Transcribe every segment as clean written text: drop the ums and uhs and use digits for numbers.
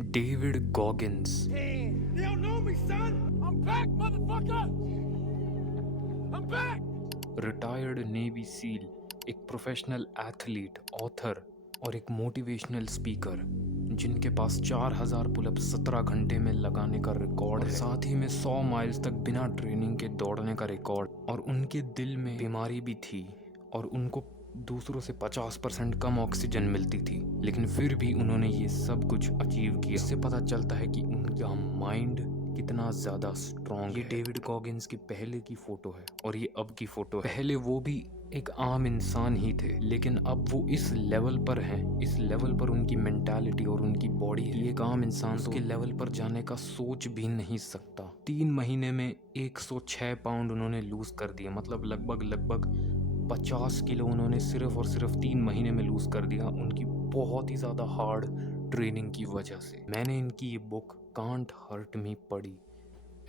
David Goggins, They don't know me, son. I'm back, motherfucker. I'm back. Retired navy seal, एक professional athlete, author और एक motivational speaker जिनके पास 4000 pullups 17 घंटे में लगाने का रिकॉर्ड है, साथ ही में 100 माइल्स तक बिना ट्रेनिंग के दौड़ने का रिकॉर्ड। और उनके दिल में बीमारी भी थी और उनको दूसरों से 50% कम ऑक्सीजन मिलती थी, लेकिन फिर भी उन्होंने ये सब कुछ अचीव किया। इससे पता चलता है कि उनका माइंड कितना ज़्यादा स्ट्रॉन्ग। ये डेविड गॉगिंस की पहले की फ़ोटो है और ये अब की फ़ोटो है। पहले वो भी एक आम इंसान ही थे, लेकिन अब वो इस लेवल पर हैं, इस लेवल पर उनकी मेंटालिटी और उनकी बॉडी है। एक आम इंसान उसके लेवल पर जाने का सोच भी नहीं सकता। 3 महीने में 106 पाउंड उन्होंने लूज़ कर दिया, मतलब लगभग 50 किलो उन्होंने सिर्फ और सिर्फ 3 महीने में लूज़ कर दिया, उनकी बहुत ही ज़्यादा हार्ड ट्रेनिंग की वजह से। मैंने इनकी ये बुक कांट हर्ट मी पढ़ी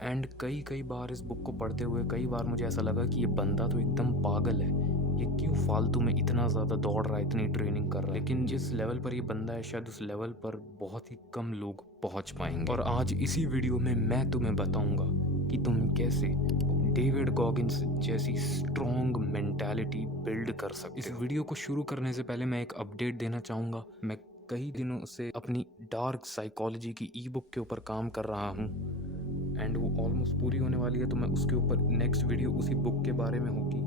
एंड कई बार इस बुक को पढ़ते हुए कई बार मुझे ऐसा लगा कि ये बंदा तो एकदम पागल है, ये क्यों फालतू में इतना ज़्यादा दौड़ रहा है, इतनी ट्रेनिंग कर रहा है। लेकिन जिस लेवल पर ये बंदा है, शायद उस लेवल पर बहुत ही कम लोग पहुंच पाएंगे। और आज इसी वीडियो में मैं तुम्हें बताऊंगा कि तुम कैसे डेविड गॉगिंस जैसी स्ट्रॉन्ग मेंटालिटी बिल्ड कर सकते हो। इस वीडियो को शुरू करने से पहले मैं एक अपडेट देना चाहूँगा। मैं कई दिनों से अपनी डार्क साइकोलॉजी की ई बुक के ऊपर काम कर रहा हूँ एंड वो ऑलमोस्ट पूरी होने वाली है, तो मैं उसके ऊपर नेक्स्ट वीडियो उसी बुक के बारे में होगी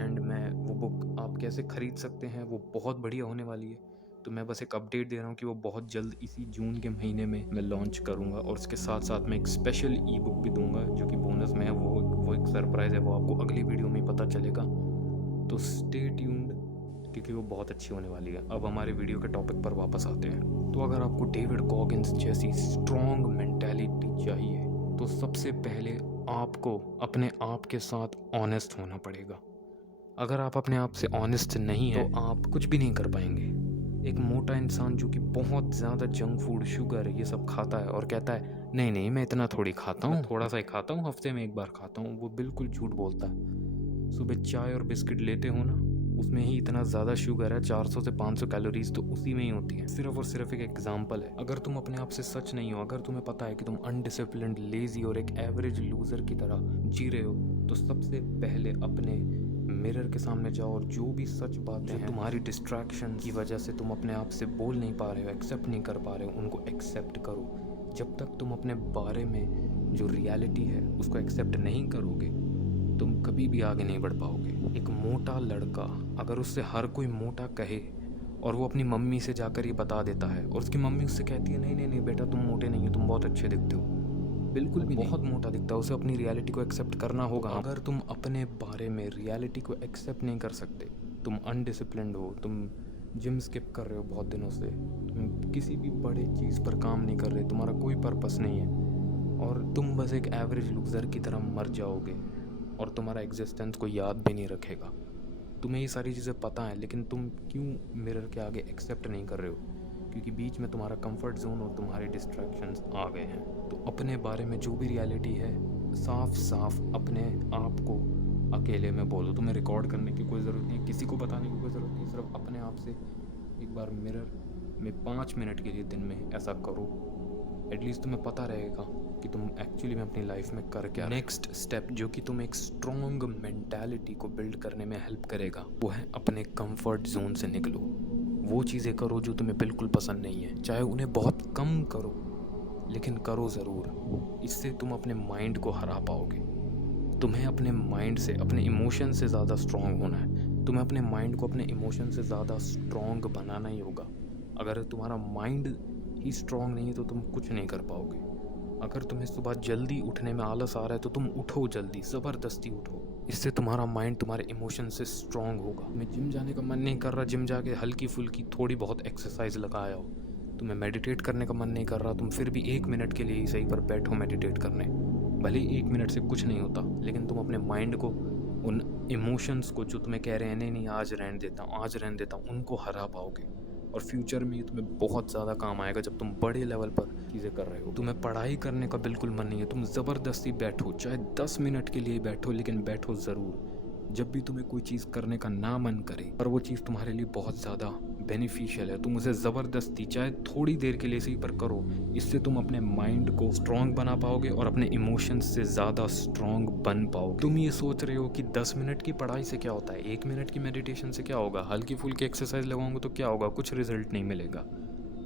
एंड मैं वो बुक आप कैसे ख़रीद सकते हैं, वो बहुत बढ़िया होने वाली है। तो मैं बस एक अपडेट दे रहा हूँ कि वो बहुत जल्द इसी जून के महीने में मैं लॉन्च करूँगा और उसके साथ साथ मैं एक स्पेशल ई बुक भी दूंगा जो कि बोनस में है। वो एक सरप्राइज़ है, वो आपको अगली वीडियो में ही पता चलेगा, तो स्टे ट्यून्ड क्योंकि वो बहुत अच्छी होने वाली है। अब हमारे वीडियो के टॉपिक पर वापस आते हैं। तो अगर आपको डेविड गॉगिंस जैसी स्ट्रॉन्ग मेंटालिटी चाहिए तो सबसे पहले आपको अपने आप के साथ ऑनेस्ट होना पड़ेगा। अगर आप अपने आप से ऑनेस्ट नहीं है तो आप कुछ भी नहीं कर पाएंगे। एक मोटा इंसान जो कि बहुत ज़्यादा जंक फूड, शुगर ये सब खाता है और कहता है नहीं मैं इतना थोड़ी खाता हूँ, थोड़ा सा ही खाता हूँ, हफ्ते में एक बार खाता हूँ, वो बिल्कुल झूठ बोलता है। सुबह चाय और बिस्किट लेते हो ना, उसमें ही इतना ज़्यादा शुगर है, 400 से 500 कैलोरीज तो उसी में ही होती है। सिर्फ और सिर्फ एक एग्जाम्पल है। अगर तुम अपने आप से सच नहीं हो, अगर तुम्हें पता है कि तुम अनडिसिप्लिन्ड, लेजी और एक एवरेज लूज़र की तरह जी रहे हो, तो सबसे पहले अपने मिरर के सामने जाओ और जो भी सच बातें हैं, तुम्हारी डिस्ट्रैक्शन की वजह से तुम अपने आप से बोल नहीं पा रहे हो, एक्सेप्ट नहीं कर पा रहे हो, उनको एक्सेप्ट करो। जब तक तुम अपने बारे में जो रियलिटी है उसको एक्सेप्ट नहीं करोगे, तुम कभी भी आगे नहीं बढ़ पाओगे। एक मोटा लड़का अगर उससे हर कोई मोटा कहे और वो अपनी मम्मी से जाकर ये बता देता है और उसकी मम्मी उससे कहती है नहीं बेटा तुम मोटे नहीं हो, तुम बहुत अच्छे दिखते हो, बिल्कुल भी बहुत मोटा दिखता है, उसे अपनी रियलिटी को एक्सेप्ट करना होगा। अगर तुम अपने बारे में रियलिटी को एक्सेप्ट नहीं कर सकते, तुम अनडिसिप्लिन्ड हो, तुम जिम स्किप कर रहे हो बहुत दिनों से, तुम किसी भी बड़े चीज़ पर काम नहीं कर रहे, तुम्हारा कोई पर्पस नहीं है और तुम बस एक एवरेज लूज़र की तरह मर जाओगे और तुम्हारा एग्जिस्टेंस को याद भी नहीं रखेगा। तुम्हें ये सारी चीज़ें पता है, लेकिन तुम क्यों मिरर के आगे एक्सेप्ट नहीं कर रहे हो? क्योंकि बीच में तुम्हारा कंफर्ट जोन और तुम्हारे डिस्ट्रैक्शंस आ गए हैं। तो अपने बारे में जो भी रियलिटी है साफ अपने आप को अकेले में बोलो। तुम्हें रिकॉर्ड करने की कोई ज़रूरत नहीं है, किसी को बताने की कोई ज़रूरत नहीं, सिर्फ अपने आप से एक बार मिरर में 5 मिनट के लिए दिन में ऐसा करो। एटलीस्ट तुम्हें पता रहेगा कि तुम एक्चुअली में अपनी लाइफ में कर क्या। नेक्स्ट स्टेप जो कि तुम एक स्ट्रॉन्ग मेंटालिटी को बिल्ड करने में हेल्प करेगा, वो है अपने कंफर्ट जोन से निकलो। वो चीज़ें करो जो तुम्हें बिल्कुल पसंद नहीं है, चाहे उन्हें बहुत कम करो, लेकिन करो ज़रूर। इससे तुम अपने माइंड को हरा पाओगे। तुम्हें अपने माइंड से, अपने इमोशन से ज़्यादा स्ट्रॉन्ग होना है। तुम्हें अपने माइंड को अपने इमोशन से ज़्यादा स्ट्रॉन्ग बनाना ही होगा। अगर तुम्हारा माइंड ही स्ट्रॉन्ग नहीं है तो तुम कुछ नहीं कर पाओगे। अगर तुम्हें सुबह जल्दी उठने में आलस आ रहा है तो तुम उठो जल्दी, ज़बरदस्ती उठो। इससे तुम्हारा माइंड तुम्हारे इमोशन से स्ट्रॉन्ग होगा। तुम्हें जिम जाने का मन नहीं कर रहा, जिम जाके हल्की फुल्की थोड़ी बहुत एक्सरसाइज लगाया हो। तुम्हें मेडिटेट करने का मन नहीं कर रहा, तुम फिर भी 1 मिनट के लिए ही सही पर बैठो मेडिटेट करने। भले 1 मिनट से कुछ नहीं होता, लेकिन तुम अपने माइंड को, उन इमोशंस को जो तुम्हें कह रहे हैं नहीं आज रहने देता हूँ, उनको हरा पाओगे। और फ्यूचर में तुम्हें बहुत ज़्यादा काम आएगा जब तुम बड़े लेवल पर चीज़ें कर रहे हो। तुम्हें पढ़ाई करने का बिल्कुल मन नहीं है, तुम ज़बरदस्ती बैठो, चाहे 10 मिनट के लिए बैठो, लेकिन बैठो ज़रूर। जब भी तुम्हें कोई चीज़ करने का ना मन करे पर वो चीज़ तुम्हारे लिए बहुत ज़्यादा बेनिफिशियल है, तुम उसे ज़बरदस्ती चाहे थोड़ी देर के लिए सही पर करो। इससे तुम अपने माइंड को स्ट्रांग बना पाओगे और अपने इमोशंस से ज़्यादा स्ट्रांग बन पाओगे। तुम ये सोच रहे हो कि 10 मिनट की पढ़ाई से क्या होता है, 1 मिनट की मेडिटेशन से क्या होगा, हल्की फुल्की एक्सरसाइज लगाऊंगा तो क्या होगा, कुछ रिजल्ट नहीं मिलेगा।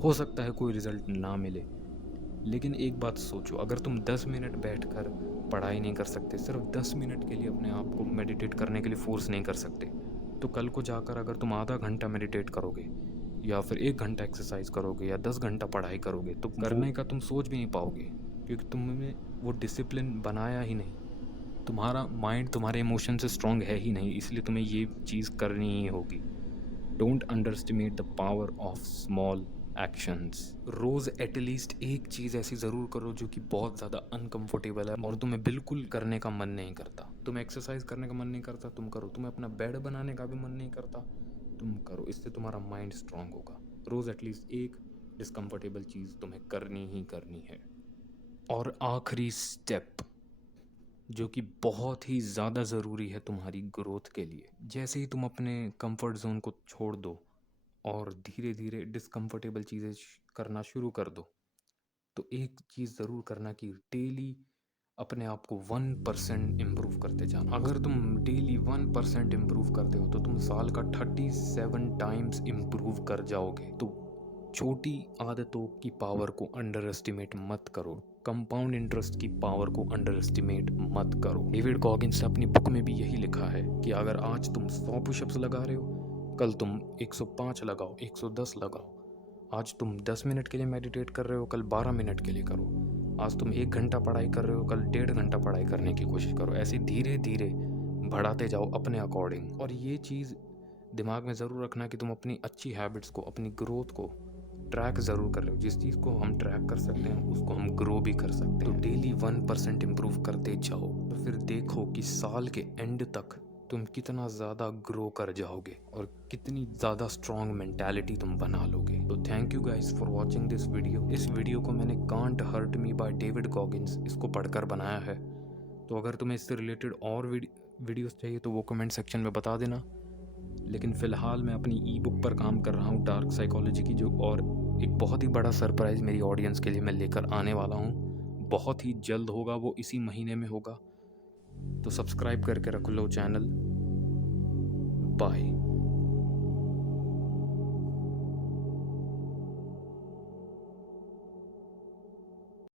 हो सकता है कोई रिजल्ट ना मिले, लेकिन एक बात सोचो, अगर तुम 10 मिनट बैठकर पढ़ाई नहीं कर सकते, सिर्फ 10 मिनट के लिए अपने आप को मेडिटेट करने के लिए फोर्स नहीं कर सकते, तो कल को जाकर अगर तुम आधा घंटा मेडिटेट करोगे या फिर 1 घंटा एक्सरसाइज करोगे या 10 घंटा पढ़ाई करोगे तो करने का तुम सोच भी नहीं पाओगे, क्योंकि तुमने वो डिसिप्लिन बनाया ही नहीं। तुम्हारा माइंड तुम्हारे इमोशन से स्ट्रांग है ही नहीं, इसलिए तुम्हें ये चीज़ करनी ही होगी। Don't underestimate the power of small actions. रोज़ एटलीस्ट एक चीज़ ऐसी ज़रूर करो जो कि बहुत ज़्यादा अनकंफर्टेबल है और तुम्हें बिल्कुल करने का मन नहीं करता। तुम्हें एक्सरसाइज करने का मन नहीं करता, तुम करो। तुम्हें अपना बेड बनाने का भी मन नहीं करता, तुम करो। इससे तुम्हारा माइंड स्ट्रांग होगा। रोज़ एटलीस्ट एक डिस्कम्फर्टेबल चीज़ तुम्हें करनी ही करनी है। और आखिरी स्टेप जो कि बहुत ही ज़्यादा ज़रूरी है तुम्हारी ग्रोथ के लिए, जैसे ही तुम अपने कंफर्ट जोन को छोड़ दो और धीरे धीरे डिस्कम्फर्टेबल चीज़ें करना शुरू कर दो, तो एक चीज़ ज़रूर करना कि डेली अपने आप को 1% इम्प्रूव करते जाना। अगर तुम डेली 1% इम्प्रूव करते हो तो तुम साल का 37 टाइम्स इम्प्रूव कर जाओगे। तो छोटी आदतों की पावर को अंडर एस्टिमेट मत करो, कंपाउंड इंटरेस्ट की पावर को अंडर एस्टिमेट मत करो। डेविड गॉगिंस ने अपनी बुक में भी यही लिखा है कि अगर आज तुम 100 पुशअप्स लगा रहे हो, कल तुम 105 लगाओ, 110 लगाओ। आज तुम 10 मिनट के लिए मेडिटेट कर रहे हो, कल 12 मिनट के लिए करो। आज तुम 1 घंटा पढ़ाई कर रहे हो, कल 1.5 घंटा पढ़ाई करने की कोशिश करो। ऐसे धीरे धीरे बढ़ाते जाओ अपने अकॉर्डिंग। और ये चीज़ दिमाग में ज़रूर रखना कि तुम अपनी अच्छी हैबिट्स को, अपनी ग्रोथ को ट्रैक ज़रूर कर रहे हो। जिस चीज़ को हम ट्रैक कर सकते हैं उसको हम ग्रो भी कर सकते हैं। तो डेली 1% इम्प्रूव करते जाओ, तो फिर देखो कि साल के एंड तक तुम कितना ज़्यादा ग्रो कर जाओगे और कितनी ज़्यादा स्ट्रॉन्ग मेंटालिटी तुम बना लोगे। तो thank you guys for watching this video. इस वीडियो को मैंने can't hurt me by David Goggins इसको पढ़कर बनाया है। तो अगर तुम्हें इससे रिलेटेड और वीडियोस चाहिए तो वो कमेंट सेक्शन में बता देना। लेकिन फ़िलहाल मैं अपनी ई बुक पर काम कर रहा हूँ, डार्क साइकोलॉजी की, जो और एक बहुत ही बड़ा सरप्राइज़ मेरी ऑडियंस के लिए मैं लेकर आने वाला हूँ। बहुत ही जल्द होगा, वो इसी महीने में होगा। तो सब्सक्राइब करके रख लो चैनल। बाय।